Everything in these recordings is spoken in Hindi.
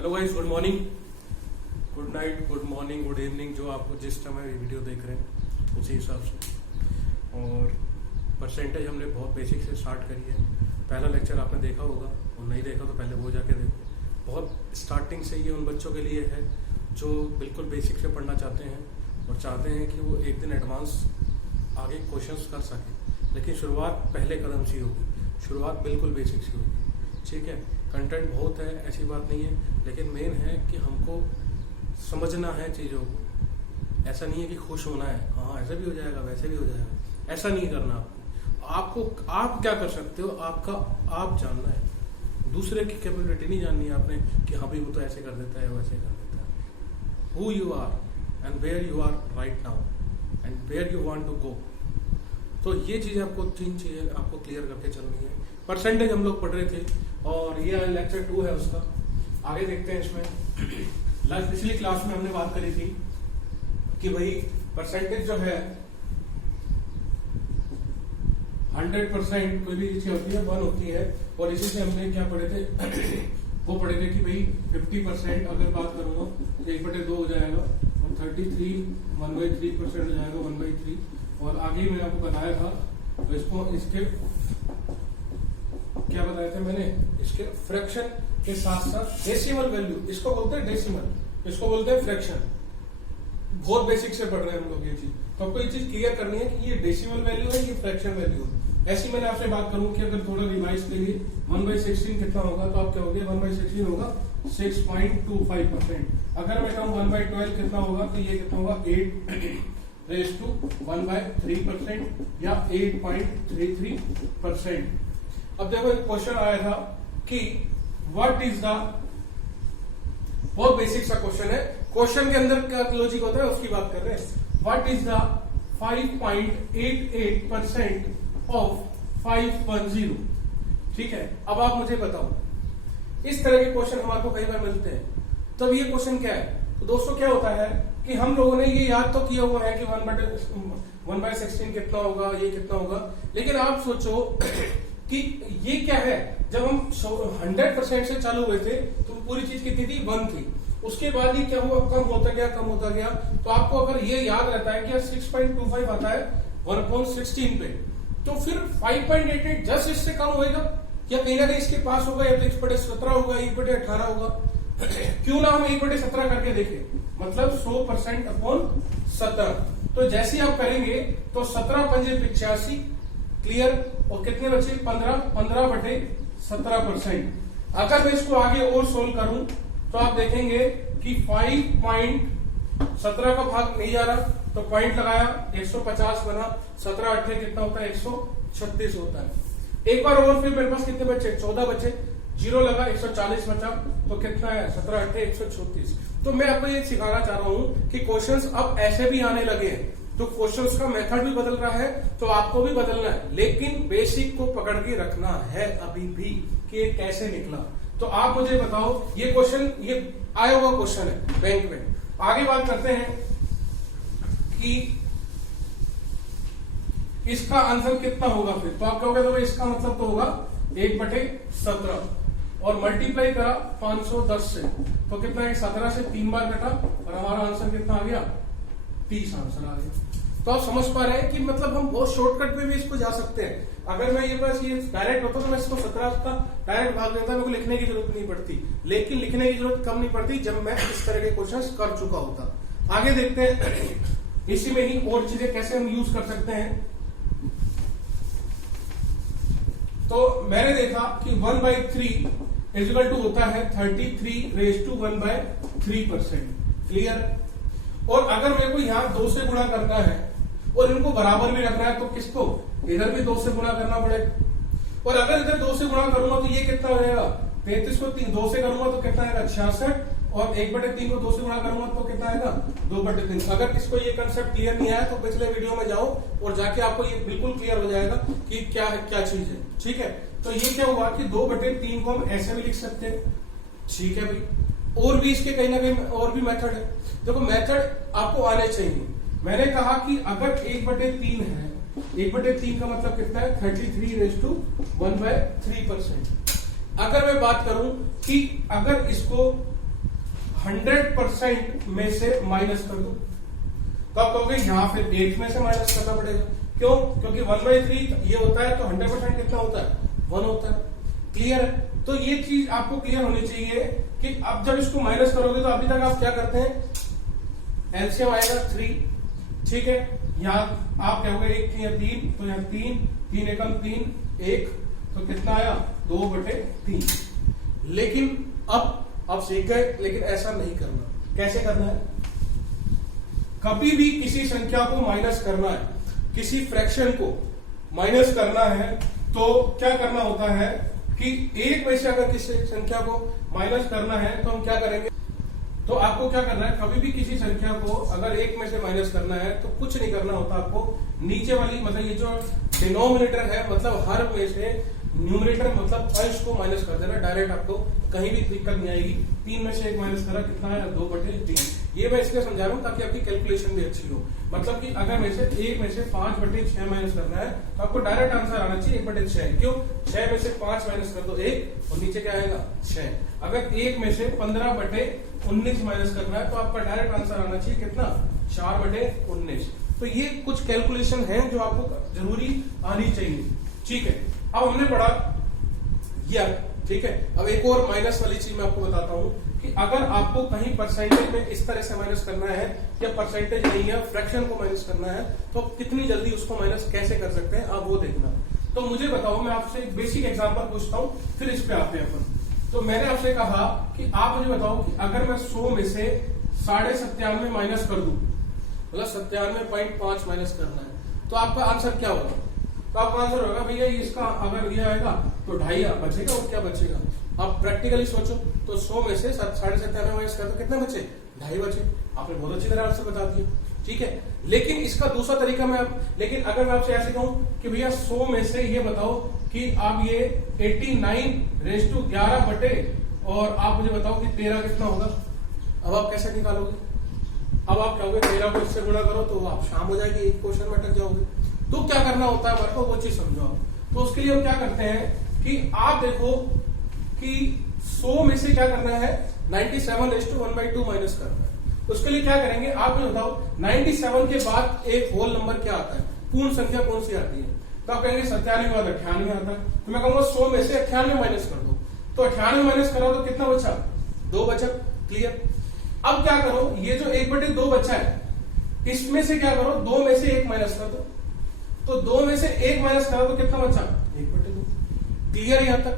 Hello guys, good morning, good night, good morning, good evening, जो आपको जिस समय ये वीडियो देख रहे हैं उसी हिसाब से। और परसेंटेज हमने बहुत बेसिक से स्टार्ट करी है। पहला लेक्चर आपने देखा होगा और नहीं देखा तो पहले वो जाके देखो। बहुत स्टार्टिंग से ये उन बच्चों के लिए है जो बिल्कुल बेसिक से पढ़ना चाहते हैं और चाहते हैं कि वो एक दिन एडवांस आगे क्वेश्चंस कर सकें। लेकिन शुरुआत पहले कदम से होगी, शुरुआत बिल्कुल बेसिक से होगी। ठीक है, कंटेंट बहुत है, ऐसी बात नहीं है, लेकिन मेन है कि हमको समझना है चीज़ों को। ऐसा नहीं है कि खुश होना है, हाँ ऐसा भी हो जाएगा वैसे भी हो जाएगा, ऐसा नहीं करना आपको। आप क्या कर सकते हो, आपका आप जानना है। दूसरे की कैपेबिलिटी नहीं जाननी है आपने कि हाँ भाई वो तो ऐसे कर देता है वैसे कर देता है। Who you are and where you are right now and where you want to go. तो ये चीजें आपको, तीन चीजें आपको क्लियर करके चलनी है। परसेंटेज हम लोग पढ़ रहे थे और ये लेक्चर 2 है उसका। आगे देखते हैं इसमें। पिछली क्लास में हमने बात करी थी कि भाई परसेंटेज जो है 100% कोई भी चीज होती है 1 होती है। और इसी से हमने क्या पढ़े थे वो पढ़े थे कि भाई 50% अगर बात करूंगा तो 1/2 हो जाएगा और 33 1/3% हो जाएगा 1/3। और आगे मैंने आपको बताया था तो इसको इसके क्या बताया था मैंने, इसके फ्रैक्शन के साथ साथ डेसिमल वैल्यू, इसको बोलते हैं डेसिमल, इसको बोलते हैं फ्रैक्शन। बहुत बेसिक से पढ़ रहे हैं हम लोग ये चीज, तो आपको ये चीज क्लियर करनी है कि ये डेसिमल वैल्यू है, ये फ्रैक्शन वैल्यू है। ऐसी मैंने आपसे बात करूं कि अगर थोड़ा रिवाइज के लिए 1/16 कितना होगा तो आप क्या होगे, 1/16 होगा 6.25%। अगर मैं कहूँ 1/12 कितना होगा तो ये कितना होगा 8⁻1/3% या 8.33%। अब देखो एक क्वेश्चन आया था कि व्हाट इज द, बहुत बेसिक सा क्वेश्चन है। क्वेश्चन के अंदर क्या लॉजिक होता है उसकी बात कर रहे हैं। What is the 5.88% of 510। ठीक है, अब आप मुझे बताओ, इस तरह के क्वेश्चन हमारे को कई बार मिलते हैं। तब ये क्वेश्चन क्या है तो दोस्तों क्या होता है कि हम लोगों ने ये याद तो किया हुआ है कि 1/16 कितना होगा, ये कितना होगा, लेकिन आप सोचो कि ये क्या है। जब हम 100% से चालू हुए थे तो पूरी चीज कितनी थी, 1 थी। उसके बाद ही क्या हुआ, कम होता गया कम होता गया। तो आपको अगर ये याद रहता है कि 6.25 आता है 1/16 पे, तो फिर 5.88 जस्ट इससे कम होगा या कहीं ना कहीं इसके पास होगा, या तो 1/17 होगा, 1/18 होगा। क्यों ना हम 1/17 करके देखें, मतलब 100% अपॉन 17। तो जैसे आप करेंगे तो 17 पंजे 85, क्लियर। और कितने बचे 15/17%। अगर मैं इसको आगे और सोल्व करूं तो आप देखेंगे कि 5.17 का भाग नहीं जा रहा तो पॉइंट लगाया 150 बना, 17/8 कितना होता है 136 होता है। एक बार और फिर मेरे पास कितने बचे 14 बचे, 0 लगा 140 बचा, तो कितना है 17/8 136। तो मैं आपको ये सिखाना चाह रहा हूं कि क्वेश्चंस अब ऐसे भी आने लगे हैं, तो क्वेश्चंस का मेथड भी बदल रहा है, तो आपको भी बदलना है, लेकिन बेसिक को पकड़ के रखना है अभी भी कि ये कैसे निकला। तो आप मुझे बताओ, ये क्वेश्चन ये आया हुआ क्वेश्चन है बैंक में। आगे बात करते हैं कि इसका आंसर कितना होगा। फिर तो आप कहोगे तो इसका मतलब तो होगा 1/17 और मल्टीप्लाई करा 510 से, तो कितना है 17 से 3 बार कटा और हमारा आंसर कितना आ गया 30 आंसर आ गया। तो आप समझ पा रहे हैं कि मतलब हम बहुत शॉर्टकट में भी इसको जा सकते हैं। अगर मैं ये बस ये डायरेक्ट होता तो मैं इसको 17 का डायरेक्ट भाग देता, मेरे को लिखने की जरूरत नहीं पड़ती। लेकिन लिखने की जरूरत कम नहीं पड़ती जब मैं इस तरह के क्वेश्चंस कर चुका होता। आगे देखते हैं इसी में ही और चीजें कैसे हम यूज कर सकते हैं। तो मैंने देखा कि 1/3 = होता है 33⁻1/3%, क्लियर। और अगर मेरे को यहाँ 2 से गुणा करना है और इनको बराबर भी रखना है तो किसको, इधर भी 2 से गुणा करना पड़ेगा। और अगर इधर 2 से गुणा करूंगा तो ये कितना हो जाएगा 33 को 2 से करूंगा तो कितना आएगा 66, और 1/3 को 2 से गुणा करूंगा तो कितना आएगा 2/3। अगर किसको ये कंसेप्ट क्लियर नहीं आया तो पिछले वीडियो में जाओ और जाके आपको ये बिल्कुल क्लियर हो जाएगा कि क्या चीज है। ठीक है, तो ये क्या हुआ कि 2/3 को हम ऐसे भी लिख सकते हैं। ठीक है भाई, और भी इसके कहीं ना कहीं और भी मेथड है। देखो मेथड आपको आने चाहिए। मैंने कहा कि अगर 1/3 है, 1/3 का मतलब कितना है 33⁻1/3%। अगर मैं बात करूं कि अगर इसको 100% में से माइनस कर दो, तो आप कहोगे यहां फिर 8 में से माइनस करना पड़ेगा। क्यों? क्योंकि 1/3 ये होता है तो 100% कितना होता है? 1 होता है। क्लियर है? तो ये चीज आपको क्लियर होनी चाहिए कि अब जब इसको माइनस करोगे तो अभी तक आप क्या करते हैं, एलसीएम आएगा 3, ठीक है। यहाँ आप कहोगे 1 3 3, तो यहाँ 3 एकम 3 1, तो कितना आया 2/3। लेकिन अब सीख गए, लेकिन ऐसा नहीं करना। कैसे करना है? कभी भी किसी संख्या को माइनस करना है, किसी फ्रैक्शन को माइनस करना है, तो क्या करना होता है कि एक में से अगर किसी संख्या को माइनस करना है तो हम क्या करेंगे, तो आपको क्या करना है, कभी भी किसी संख्या को अगर एक में से माइनस करना है तो कुछ नहीं करना होता आपको, नीचे वाली मतलब ये जो डिनोमिनेटर है, मतलब हर में से न्यूमरेटर मतलब अंश को माइनस कर देना डायरेक्ट, आपको कहीं भी दिक्कत नहीं आएगी। 3 में से 1 माइनस करा, कितना है 2/3। ये मैं इसलिए समझा रहा हूँ ताकि आपकी कैलकुलेशन भी अच्छी हो। मतलब कि अगर में से 1 में से 5/6 माइनस करना है तो आपको डायरेक्ट आंसर आना चाहिए 1/6। क्यों? 6 में से 5 माइनस कर दो 1, और नीचे क्या आएगा 6। अगर 1 में से 15/19 माइनस करना है तो आपका डायरेक्ट आंसर आना चाहिए कितना, 4/19। तो ये कुछ कैलकुलेशन है जो आपको जरूरी आनी चाहिए, ठीक है। अब हमने पढ़ा ये, ठीक है। अब एक और माइनस वाली चीज मैं आपको बताता हूं कि अगर आपको कहीं परसेंटेज में इस तरह से माइनस करना है, या परसेंटेज नहीं है, फ्रैक्शन को माइनस करना है, तो कितनी जल्दी उसको माइनस कैसे कर सकते हैं आप वो देखना। तो मुझे बताओ, मैं आपसे एक बेसिक एग्जांपल पूछता हूं, फिर इस पे आते हैं अपन। तो मैंने आपसे कहा कि आप मुझे बताओ कि अगर मैं 100 में से 97.5 माइनस कर दूं, मतलब 97.5 माइनस करना है, तो आपका आंसर क्या होगा? तो आपका आंसर होगा भैया इसका अगर ये आएगा तो 2.5 बचेगा, और क्या बचेगा? आप प्रैक्टिकली सोचो, तो 100 में से 97.5 माइनस कर दो, कितना बचे? 2.5 बचे। आपने बहुत अच्छी तरह आंसर बता दिया, ठीक है। लेकिन इसका दूसरा तरीका लेकिन अगर मैं आपसे ऐसे कहूं कि भैया 100 में से ये बताओ कि आप ये 89/11 बटे, और आप मुझे बताओ कि 13 कितना होगा। अब आप कैसे निकालोगे? अब आप कहोगे 13 को इससे गुणा करो, तो आप शाम हो जाएगी, एक क्वेश्चन में अटक जाओगे। तो क्या करना होता है हमारे को, वो चीज समझो आप। तो उसके लिए हम क्या करते हैं कि आप देखो कि 100 में से क्या करना है, 97/1/2 माइनस करना है। उसके लिए क्या करेंगे आप मुझे बताओ, 97 के बाद एक होल नंबर क्या आता है, पूर्ण संख्या कौन सी आती है? तो आप कहेंगे 97 के बाद 98 आता है। तो मैं कहूंगा 100 में से 98 माइनस कर दो, तो 98 माइनस करो तो कितना बचा? 2 बचा। क्लियर? अब क्या करो, ये जो 1/2 बचा है, इसमें से क्या करो, 2 में से 1 माइनस कर दो, तो 2 में से 1 माइनस करा तो कितना बचा? 1/2। क्लियर यहां तक?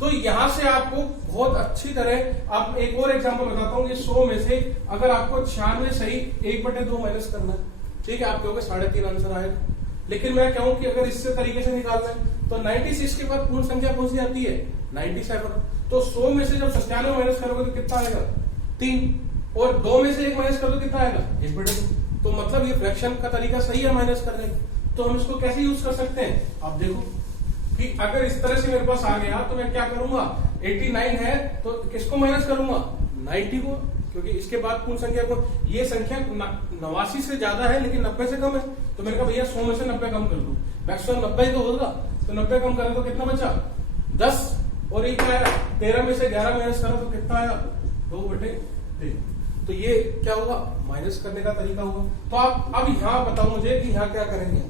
तो यहां से आपको बहुत अच्छी तरह, आप एक और एग्जांपल बताता हूं कि 100 में से अगर आपको 96 सही 1/2 माइनस करना है, ठीक है, आप कहोगे 3.5 आंसर आएगा। लेकिन मैं कहूं कि अगर इससे तरीके से निकालना है तो 96 के बाद पूर्ण संख्या कौन सी आती है? 97। तो 100 में से जब 97 माइनस करोगे तो कितना आएगा? 3। और 2 में से 1 माइनस कर दो, कितना आएगा? 1/2। तो मतलब ये फ्रैक्शन का तरीका सही है माइनस करने का। तो हम इसको कैसे यूज कर सकते हैं? आप देखो कि अगर इस तरह से मेरे पास आ गया तो मैं क्या करूंगा, 89 है तो किसको माइनस करूंगा? 90 को, क्योंकि इसके बाद पूर्ण संख्या को, ये संख्या 89 से ज्यादा है लेकिन 90 से कम है, तो मैंने कहा भैया 100 में से 90 कम कर दो। मैक्सिमम 90 तो होगा, तो 90 कम करें तो कितना बचा? 10। और ये क्या है, 13 में से 11 माइनस करो तो कितना आया? 2/3। तो ये क्या होगा? माइनस करने का तरीका होगा। तो आप अब यहाँ बताओ मुझे कि यहाँ क्या करेंगे।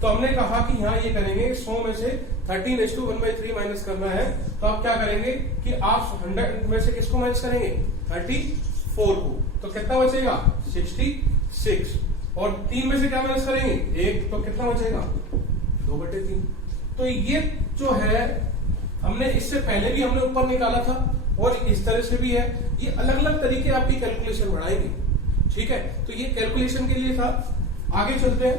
तो हमने कहा कि यहाँ ये करेंगे, 100 में से 13/1/3 माइनस करना है, तो आप क्या करेंगे कि आप 100 में से किसको माइनस करेंगे? 34 को, तो कितना बचेगा? 66। और 3 में से क्या माइनस करेंगे? 1, तो कितना बचेगा? 2/3। तो ये जो है, हमने इससे पहले भी हमने ऊपर निकाला था और इस तरह से भी है। ये अलग अलग तरीके आपकी कैलकुलेशन बढ़ाएंगे, ठीक है। तो ये कैलकुलेशन के लिए था। आगे चलते हैं,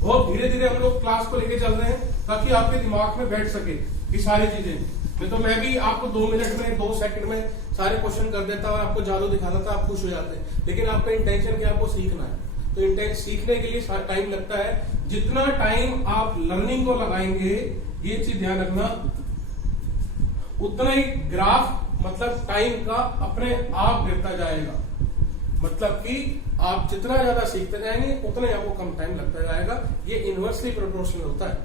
बहुत धीरे धीरे हम लोग क्लास को लेके चल रहे हैं ताकि आपके दिमाग में बैठ सके ये सारी चीजें। तो मैं भी आपको 2 मिनट में 2 सेकंड में सारे क्वेश्चन कर देता और आपको जादू दिखाता था, आप खुश हो जाते हैं। लेकिन आपका इंटेंशन क्या, आपको सीखना है। तो सीखने के लिए टाइम लगता है। जितना टाइम आप लर्निंग को लगाएंगे, ये चीज ध्यान रखना, उतना ही ग्राफ मतलब टाइम का अपने आप गिरता जाएगा। मतलब कि आप जितना ज्यादा सीखते जाएंगे उतना ही आपको कम टाइम लगता जाएगा। ये इनवर्सली प्रोपोर्शनल होता है।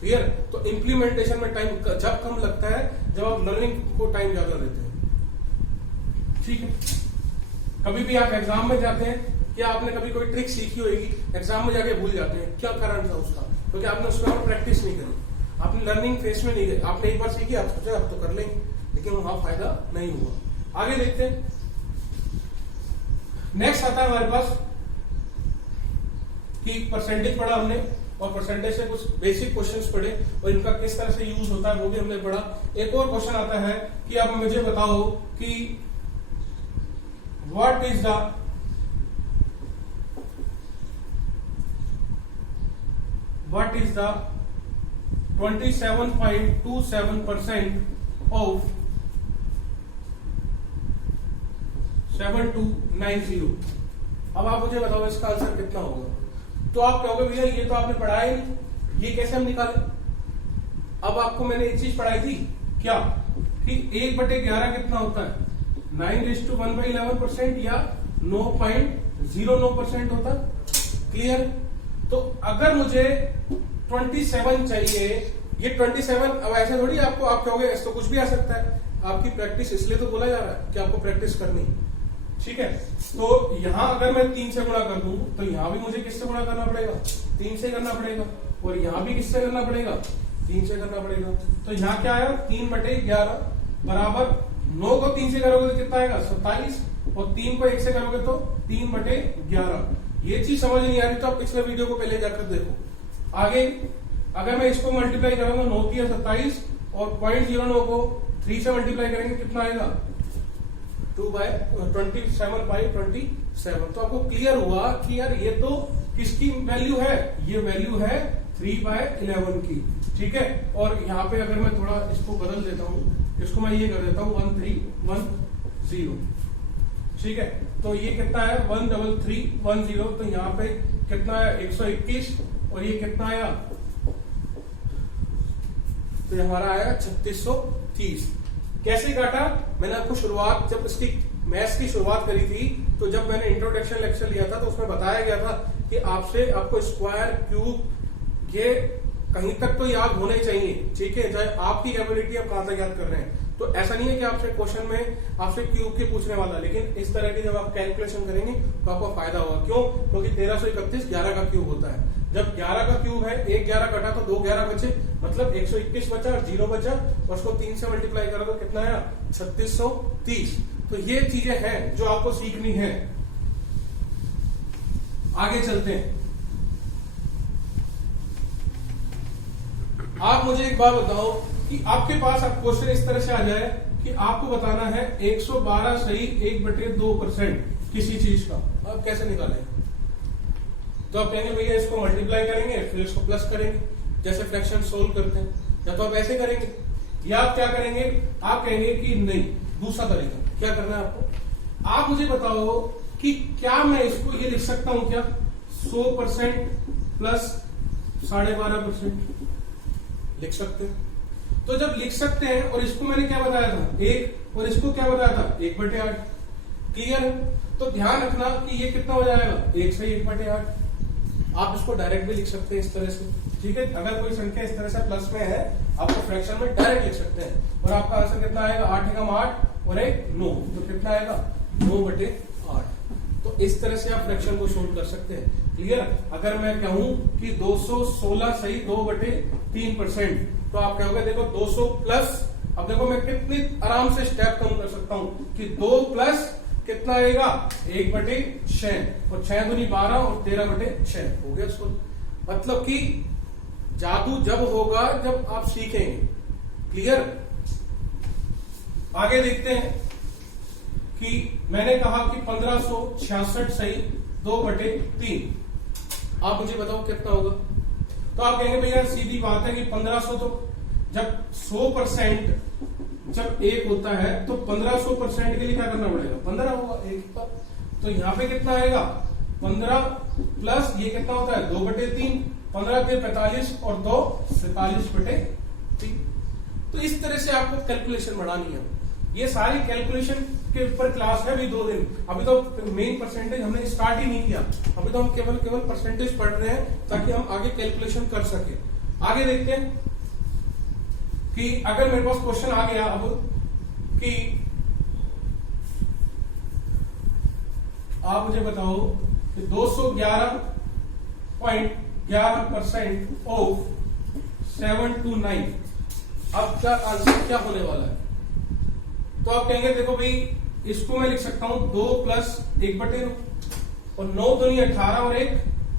क्लियर? तो इंप्लीमेंटेशन में टाइम जब कम लगता है जब आप लर्निंग को टाइम ज्यादा देते हैं, ठीक है। कभी भी आप एग्जाम में जाते हैं या आपने कभी कोई ट्रिक सीखी होगी, एग्जाम में जाके भूल जाते हैं, क्या कारण था उसका? क्योंकि आपने उसमें प्रैक्टिस नहीं करी, आपने लर्निंग फेज में नहीं गए, आपने एक बार सीखी, आप सोचे अब तो कर लेंगे, लेकिन वहां फायदा नहीं हुआ। आगे देखते हैं। नेक्स्ट आता है हमारे पास कि परसेंटेज पढ़ा हमने, और परसेंटेज से कुछ बेसिक क्वेश्चंस पढ़े और इनका किस तरह से यूज होता है वो भी हमने पढ़ा। एक और क्वेश्चन आता है कि आप मुझे बताओ कि what is the what is the 27.27% of 7290? अब आप मुझे बताओ इसका आंसर कितना होगा। तो आप कहोगे भैया ये तो आपने पढ़ाया ही, ये कैसे हम निकालें? अब आपको मैंने एक चीज पढ़ाई थी क्या, कि 1/11 कितना होता है, 9:1/11% या 9.09% होता। क्लियर? तो अगर मुझे 27 चाहिए, ये 27, अब ऐसा थोड़ी आपको, आप कहोगे इसको कुछ भी आ सकता है, आपकी प्रैक्टिस, इसलिए तो बोला जा रहा है कि आपको प्रैक्टिस करनी, ठीक है। तो यहां अगर मैं 3 से गुणा कर दूं तो यहां भी मुझे किससे गुणा करना पड़ेगा, 3 से करना पड़ेगा, और यहां भी किससे करना पड़ेगा, 3 से करना पड़ेगा। तो यहां क्या आया, 3/11 बराबर 9 को 3 से करोगे तो कितना आएगा, 27, और 3 को 1 से करोगे तो 3/11। ये चीज समझ नहीं आ रही तो आप पिछले वीडियो को पहले जाकर देखो। आगे अगर मैं इसको मल्टीप्लाई करूंगा, 9 × 27 और 0.09 को 3 से मल्टीप्लाई करेंगे कितना आएगा, 2/27/27। तो आपको क्लियर हुआ कि यार ये तो किसकी वैल्यू है, ये वैल्यू है 3/11 की, ठीक है। और यहाँ पे अगर मैं थोड़ा इसको बदल देता हूँ, इसको मैं ये कर देता हूँ 1310, ठीक है। तो ये कितना है 13310, तो यहाँ पे कितना है 121, और ये कितना आया, तो ये हमारा आया 3630। कैसे काटा, मैंने आपको शुरुआत, जब इसकी मैथ्स की शुरुआत करी थी, तो जब मैंने इंट्रोडक्शन लेक्चर लिया था तो उसमें बताया गया था कि आपको स्क्वायर, क्यूब ये कहीं तक तो याद होने चाहिए, ठीक है, चाहे आपकी एबिलिटी आप कहां तक याद कर रहे हैं। तो ऐसा नहीं है कि आपसे क्वेश्चन में आपसे क्यूब के पूछने वाला, लेकिन इस तरह की जब आप कैलकुलेशन करेंगे तो आपको फायदा होगा। क्यों? क्योंकि 1331 11 का क्यूब होता है। जब 11 का क्यूब है, 1 11 कटा तो 2 11 बचे, मतलब 121 बचा और 0 बचा, और उसको 3 से मल्टीप्लाई करा तो कितना आया 3630। तो ये चीजें हैं जो आपको सीखनी है। आगे चलते हैं। आप मुझे एक बात बताओ कि आपके पास अब क्वेश्चन इस तरह से आ जाए कि आपको बताना है 112 सही 1/2% किसी चीज का, अब कैसे निकालें? तो आप कहेंगे भैया इसको मल्टीप्लाई करेंगे फिर इसको प्लस करेंगे, जैसे फ्रैक्शन सोल्व करते हैं, या तो आप ऐसे करेंगे, या आप क्या करेंगे, आप कहेंगे कि नहीं दूसरा तरीका क्या करना है आपको। आप मुझे बताओ कि क्या मैं इसको ये लिख सकता हूं क्या, 100% प्लस 12.5% लिख सकते हैं। तो जब लिख सकते हैं, और इसको मैंने क्या बताया था 1, और इसको क्या बताया था 1/8। क्लियर है? तो ध्यान रखना कि ये कितना हो जाएगा 1 से 1/8। आप इसको डायरेक्ट भी लिख सकते हैं इस तरह से, ठीक है। अगर कोई संख्या इस तरह से प्लस में है, आपको फ्रैक्शन में डायरेक्ट लिख सकते हैं, और आपका आंसर कितना आएगा 8 एकम 8 और 1 9, तो कितना आएगा 9/8। तो इस तरह से आप फ्रैक्शन को सोल्व कर सकते हैं। क्लियर? अगर मैं कहूं कि 216 सही 2/3%, तो आप कहोगे देखो 200 प्लस, अब देखो मैं कितनी आराम से स्टेप कम कर सकता हूं कि 2 प्लस कितना आएगा 1/6, और 6 दूनी 12 और 13/6 हो गया सोल्व। मतलब कि जादू जब होगा जब आप सीखेंगे। क्लियर? आगे देखते हैं कि मैंने कहा कि 1566 सही 2/3। आप मुझे बताओ कितना होगा। तो आप कहेंगे भैया सीधी बात है कि 1500, तो जब 100% जब 1 होता है तो 1500% के लिए क्या करना पड़ेगा 15 होगा 1 का। तो यहां पे कितना आएगा 15 प्लस ये कितना होता है 2/3, 15 पे 45 और 2 47/3। तो इस तरह से आपको कैलकुलेशन बढ़ानी है। ये सारी कैलकुलेशन के ऊपर क्लास है अभी 2 दिन। अभी तो मेन परसेंटेज हमने स्टार्ट ही नहीं किया, अभी तो हम केवल परसेंटेज पढ़ रहे हैं ताकि हम आगे कैलकुलेशन कर सके। आगे देखते हैं कि अगर मेरे पास क्वेश्चन आ गया अब कि आप मुझे बताओ कि 211.11% ऑफ 729, अब क्या आंसर क्या होने वाला है? तो आप कहेंगे देखो भाई इसको मैं लिख सकता हूं 2 + 1/9 और 9 दूनी 18 और 1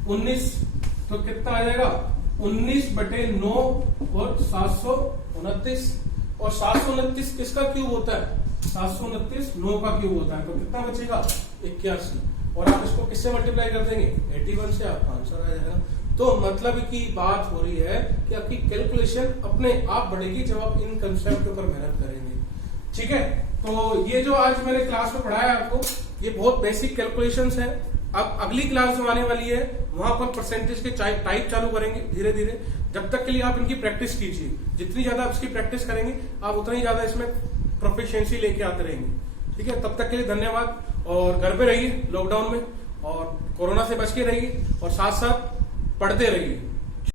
19, तो कितना आ जाएगा 19/9 और 729, और 729 किसका क्यूब होता है? 729 9 का क्यूब होता है, तो कितना बचेगा 81, और आप इसको किससे मल्टीप्लाई कर देंगे 81 से, आपका आंसर आ जाएगा। तो मतलब की बात हो रही है कि आपकी कैलकुलेशन अपने आप बढ़ेगी जब आप इन कंसेप्ट के ऊपर मेहनत करेंगे। ठीक है, तो ये जो आज मैंने क्लास में पढ़ाया आपको, ये बहुत बेसिक कैलकुलेशंस है। अब अगली क्लास जो आने वाली है वहां पर परसेंटेज के टाइप चालू करेंगे धीरे धीरे। जब तक के लिए आप इनकी प्रैक्टिस कीजिए, जितनी ज्यादा आप इसकी प्रैक्टिस करेंगे आप उतना ही ज्यादा इसमें प्रोफिशिएंसी लेके आते रहेंगे। ठीक है, तब तक के लिए धन्यवाद, और घर पे रहिए लॉकडाउन में, और कोरोना से बच के रहिए, और साथ साथ पढ़ते रहिए।